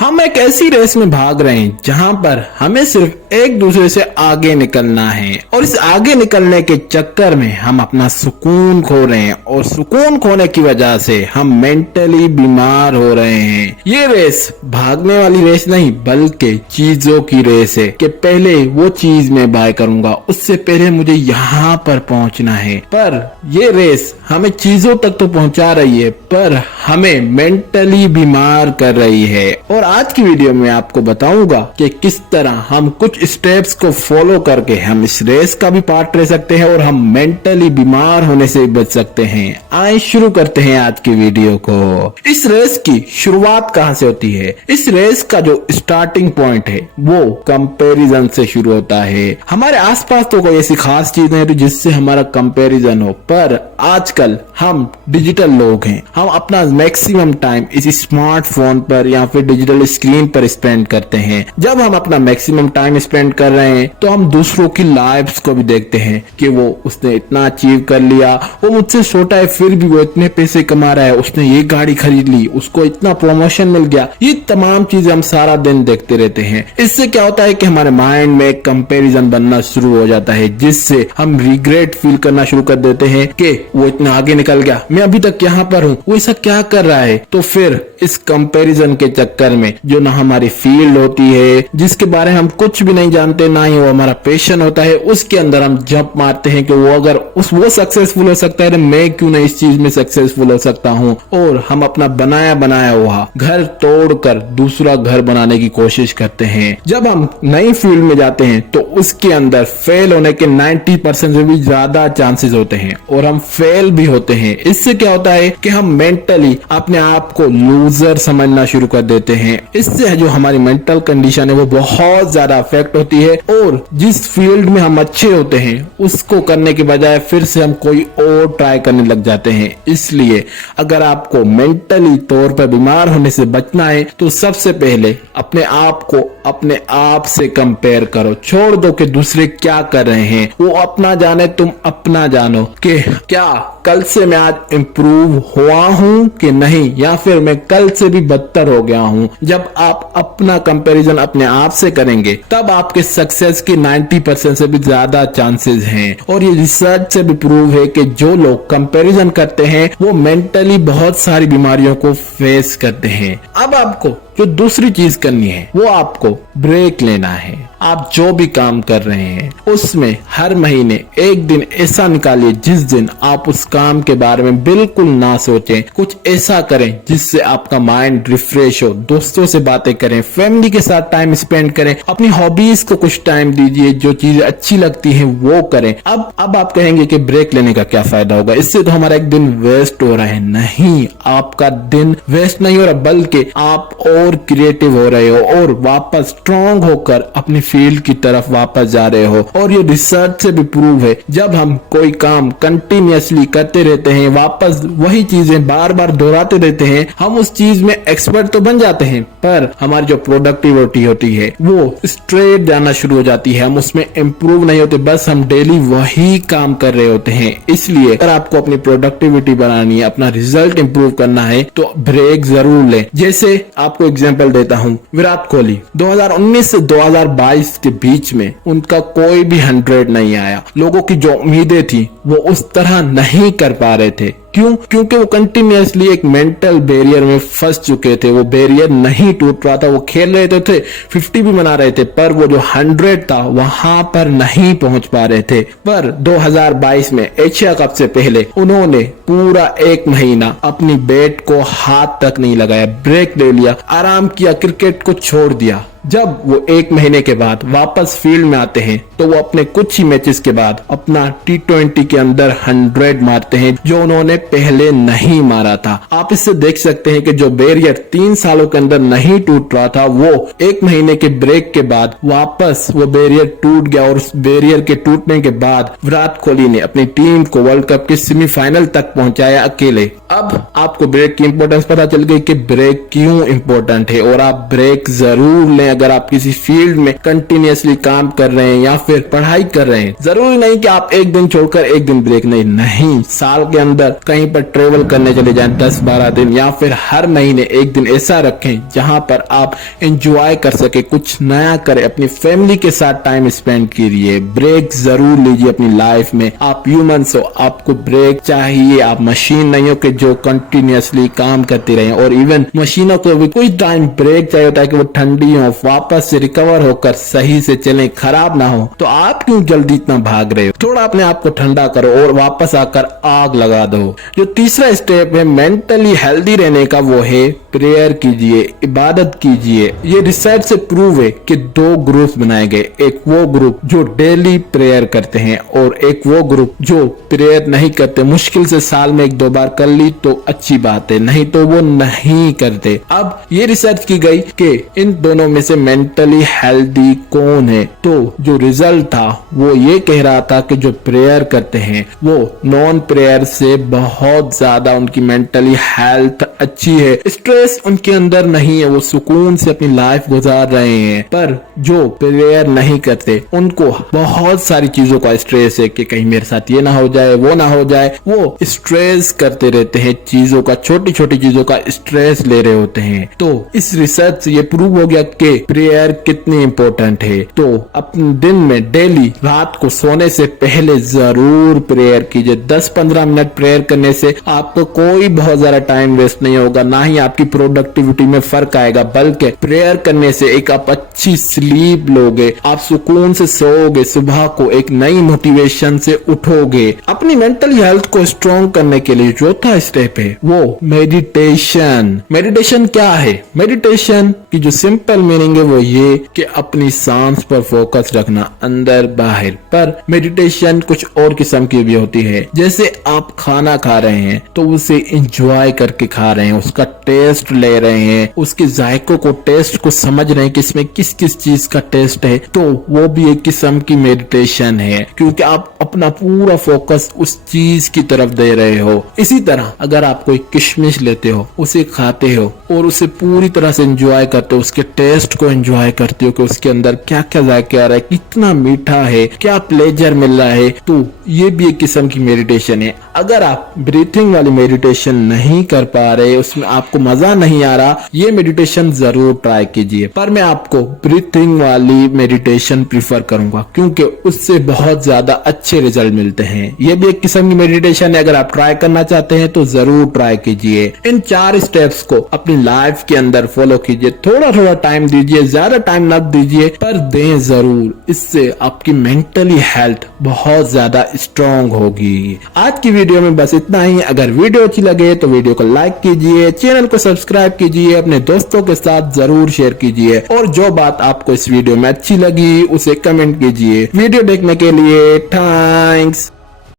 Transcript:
हम एक ऐसी रेस में भाग रहे हैं जहां पर हमें सिर्फ एक दूसरे से आगे निकलना है और इस आगे निकलने के चक्कर में हम अपना सुकून खो रहे हैं और सुकून खोने की वजह से हम मेंटली बीमार हो रहे हैं। ये रेस भागने वाली रेस नहीं बल्कि चीजों की रेस है कि पहले वो चीज मैं बाय करूंगा, उससे पहले मुझे यहाँ पर पहुंचना है। पर ये रेस हमें चीजों तक तो पहुंचा रही है पर हमें मेंटली बीमार कर रही है। और आज की वीडियो में आपको बताऊंगा कि किस तरह हम कुछ स्टेप्स को फॉलो करके हम इस रेस का भी पार्ट ले सकते हैं और हम मेंटली बीमार होने से बच सकते हैं। आइए शुरू करते हैं आज की वीडियो को। इस रेस की शुरुआत कहां से होती है? इस रेस का जो स्टार्टिंग पॉइंट है वो कंपैरिजन से शुरू होता है। हमारे आसपास तो कोई ऐसी खास चीज नहीं है जिससे हमारा कंपैरिजन हो, पर आजकल हम डिजिटल लोग हैं। हम अपना मैक्सिमम टाइम इस स्मार्टफोन पर या फिर डिजिटल स्क्रीन पर स्पेंड करते हैं। जब हम अपना मैक्सिमम टाइम स्पेंड कर रहे हैं तो हम दूसरों की लाइफ्स को भी देखते हैं कि वो उसने इतना अचीव कर लिया, वो मुझसे छोटा है फिर भी वो इतने पैसे कमा रहा है, उसने ये गाड़ी खरीद ली, उसको इतना प्रमोशन मिल गया। ये तमाम चीजें हम सारा दिन देखते रहते हैं। इससे क्या होता है कि हमारे माइंड में कंपैरिजन बनना शुरू हो जाता है जिससे हम रिग्रेट फील करना शुरू कर देते हैं कि वो इतना आगे निकल गया, मैं अभी तक यहाँ पर हूँ, वो ऐसा क्या कर रहा है। तो फिर इस कंपैरिजन के चक्कर में जो ना हमारी फील्ड होती है, जिसके बारे में हम कुछ भी नहीं जानते, ना ही वो हमारा पैशन होता है, उसके अंदर हम जंप मारते हैं कि वो अगर वो सक्सेसफुल हो सकता है तो मैं क्यों नहीं इस चीज में सक्सेसफुल हो सकता हूँ। और हम अपना बनाया बनाया हुआ घर तोड़कर दूसरा घर बनाने की कोशिश करते हैं। जब हम नई फील्ड में जाते हैं तो उसके अंदर फेल होने के 90% से भी ज्यादा चांसेस होते हैं और हम फेल भी होते हैं। इससे क्या होता है कि हम मेंटली अपने आप को लूजर समझना शुरू कर देते हैं। इससे जो हमारी मेंटल कंडीशन है वो बहुत ज्यादा अफेक्ट होती है और जिस फील्ड में हम अच्छे होते हैं उसको करने के बजाय फिर से हम कोई और ट्राई करने लग जाते हैं। इसलिए अगर आपको मेंटली तौर पर बीमार होने से बचना है तो सबसे पहले अपने आप को अपने आप से कंपेयर करो। छोड़ दो कि दूसरे क्या कर रहे हैं, वो अपना जाने तुम अपना जानो कि क्या कल से मैं आज इम्प्रूव हुआ हूं कि नहीं, या फिर मैं कल से भी बदतर हो गया हूं। जब आप अपना कंपैरिजन अपने आप से करेंगे तब आपके सक्सेस की 90% से भी ज्यादा चांसेस हैं। और ये रिसर्च से भी प्रूव है कि जो लोग कंपैरिजन करते हैं वो मेंटली बहुत सारी बीमारियों को फेस करते हैं। अब आपको जो दूसरी चीज करनी है वो आपको ब्रेक लेना है। आप जो भी काम कर रहे हैं उसमें हर महीने एक दिन ऐसा निकालिए जिस दिन आप उस काम के बारे में बिल्कुल ना सोचें। कुछ ऐसा करें जिससे आपका माइंड रिफ्रेश हो। दोस्तों से बातें करें, फैमिली के साथ टाइम स्पेंड करें, अपनी हॉबीज को कुछ टाइम दीजिए, जो चीजें अच्छी लगती हैं वो करें। अब आप कहेंगे कि ब्रेक लेने का क्या फायदा होगा, इससे तो हमारा एक दिन वेस्ट हो रहा है। नहीं, आपका दिन वेस्ट नहीं हो रहा बल्कि आप और क्रिएटिव हो रहे हो और वापस स्ट्रॉन्ग होकर अपनी फील्ड की तरफ वापस जा रहे हो। और ये रिसर्च से भी प्रूव है, जब हम कोई काम कंटिन्यूअसली करते रहते हैं, वापस वही चीजें बार बार दोहराते रहते हैं, हम उस चीज में एक्सपर्ट तो बन जाते हैं पर हमारी जो प्रोडक्टिविटी होती है वो स्ट्रेट जाना शुरू हो जाती है। हम उसमें इम्प्रूव नहीं होते, बस हम डेली वही काम कर रहे होते हैं। इसलिए अगर आपको अपनी प्रोडक्टिविटी बनानी है, अपना रिजल्ट इंप्रूव करना है तो ब्रेक जरूर लें। जैसे आपको एग्जांपल देता हूं, विराट कोहली 2019 से 2022 के बीच में उनका कोई भी 100 नहीं आया। लोगों की जो उम्मीदें थी वो उस तरह नहीं कर पा रहे थे। क्यों? क्योंकि वो कंटिन्यूअसली एक मेंटल बैरियर में फंस चुके थे। वो बैरियर नहीं टूट रहा था। वो खेल रहे थे 50 भी बना रहे थे पर वो जो 100 था वहां पर नहीं पहुंच पा रहे थे। पर 2022 में एशिया कप से पहले उन्होंने पूरा एक महीना अपनी बैट को हाथ तक नहीं लगाया, ब्रेक ले लिया, आराम किया, क्रिकेट को छोड़ दिया। जब वो एक महीने के बाद वापस फील्ड में आते हैं तो वो अपने कुछ ही मैचेस के बाद अपना T20 के अंदर 100 मारते हैं जो उन्होंने पहले नहीं मारा था। आप इससे देख सकते हैं कि जो बैरियर 3 सालों के अंदर नहीं टूट रहा था वो एक महीने के ब्रेक के बाद वापस वो बैरियर टूट गया। और उस बैरियर के टूटने के बाद विराट कोहली ने अपनी टीम को वर्ल्ड कप के सेमीफाइनल तक पहुंचाया अकेले। अब आपको ब्रेक की इंपॉर्टेंस पता चल गई कि ब्रेक क्यों इंपॉर्टेंट है और आप ब्रेक जरूर लें अगर आप किसी फील्ड में कंटिन्यूअसली काम कर रहे हैं या फिर पढ़ाई कर रहे हैं, जरूरी नहीं कि आप एक दिन छोड़कर एक दिन ब्रेक नहीं, साल के अंदर कहीं पर ट्रेवल करने चले जाएं 10-12 दिन, या फिर हर महीने एक दिन ऐसा रखें जहां पर आप एंजॉय कर सके, कुछ नया करें, अपनी फैमिली के साथ टाइम स्पेंड कीजिए। ब्रेक जरूर लीजिए अपनी लाइफ में। आप ह्यूमंस हो, आपको ब्रेक चाहिए। आप मशीन नहीं हो कि जो कंटिन्यूअसली काम करती रहे, और इवन मशीनों को भी कोई टाइम ब्रेक चाहिए होता है कि वो ठंडी हो, वापस से रिकवर होकर सही से चले, खराब ना हो। तो आप क्यों जल्दी इतना भाग रहे हो? थोड़ा अपने आप को ठंडा करो और वापस आकर आग लगा दो। जो तीसरा स्टेप है मेंटली हेल्दी रहने का, वो है प्रेयर कीजिए, इबादत कीजिए। ये रिसर्च से प्रूव है कि 2 ग्रुप बनाए गए, एक वो ग्रुप जो डेली प्रेयर करते हैं और एक वो ग्रुप जो प्रेयर नहीं करते। मुश्किल से साल में 1-2 बार कर ली तो अच्छी बात है, नहीं तो वो नहीं करते। अब ये रिसर्च की गई कि इन दोनों में से मेंटली हेल्दी कौन है, तो जो रिजल्ट था वो ये कह रहा था कि जो प्रेयर करते हैं वो नॉन प्रेयर से बहुत ज्यादा उनकी मेंटली हेल्थ अच्छी है। स्ट्रेस उनके अंदर नहीं है, वो सुकून से अपनी लाइफ गुजार रहे हैं। पर जो प्रेयर नहीं करते उनको बहुत सारी चीजों का स्ट्रेस है कि कहीं मेरे साथ ये ना हो जाए, वो ना हो जाए। वो स्ट्रेस करते रहते हैं, चीजों का, छोटी छोटी चीजों का स्ट्रेस ले रहे होते हैं। तो इस रिसर्च से ये प्रूव हो गया कि प्रेयर कितनी इंपॉर्टेंट है। तो अपने दिन में डेली रात को सोने से पहले जरूर प्रेयर कीजिए। 10-15 मिनट प्रेयर करने से आपको कोई बहुत ज्यादा टाइम वेस्ट नहीं होगा, ना ही आपकी प्रोडक्टिविटी में फर्क आएगा, बल्कि प्रेयर करने से एक आप अच्छी स्लीप लोगे, आप सुकून से सोओगे, सुबह को एक नई मोटिवेशन से उठोगे। अपनी मेंटल हेल्थ को स्ट्रॉन्ग करने के लिए चौथा स्टेप है वो मेडिटेशन। मेडिटेशन क्या है? मेडिटेशन की जो सिंपल मीनिंग है वो ये कि अपनी सांस पर फोकस रखना, अंदर बाहर। पर मेडिटेशन कुछ और किस्म की भी होती है। जैसे आप खाना खा रहे हैं तो उसे एंजॉय करके खा रहे हैं, उसका टेस्ट ले रहे हैं, उसके जायकों को, टेस्ट को समझ रहे हैं कि इसमें किस किस चीज का टेस्ट है, तो वो भी एक किस्म की मेडिटेशन है, क्योंकि आप अपना पूरा फोकस उस चीज की तरफ दे रहे हो। इसी तरह अगर आप कोई किशमिश लेते हो, उसे खाते हो और उसे पूरी तरह से एंजॉय करते हो, उसके टेस्ट को एंजॉय करते हो कि उसके अंदर क्या क्या जायके आ रहा है, कितना मीठा है, क्या प्लेजर मिल रहा है, तो ये भी एक किस्म की मेडिटेशन है। अगर आप ब्रीथिंग वाली मेडिटेशन नहीं कर पा रहे, उसमें आपको मजा नहीं आ रहा, ये मेडिटेशन जरूर ट्राई कीजिए। पर मैं आपको ब्रीथिंग वाली मेडिटेशन प्रीफर करूंगा क्योंकि उससे बहुत ज्यादा अच्छे रिजल्ट मिलते हैं। ये भी एक किस्म की मेडिटेशन है, अगर आप ट्राई करना चाहते हैं तो जरूर ट्राई कीजिए। इन 4 स्टेप्स को अपनी लाइफ के अंदर फॉलो कीजिए। थोड़ा थोड़ा टाइम दीजिए, ज्यादा टाइम न दीजिए, पर दें जरूर। इससे आपकी मेंटली हेल्थ बहुत ज्यादा स्ट्रॉन्ग होगी। आज की वीडियो में बस इतना ही। अगर वीडियो अच्छी लगे तो वीडियो को लाइक कीजिए, चैनल को सब्सक्राइब कीजिए, अपने दोस्तों के साथ जरूर शेयर कीजिए, और जो बात आपको इस वीडियो में अच्छी लगी उसे कमेंट कीजिए। वीडियो देखने के लिए थैंक्स।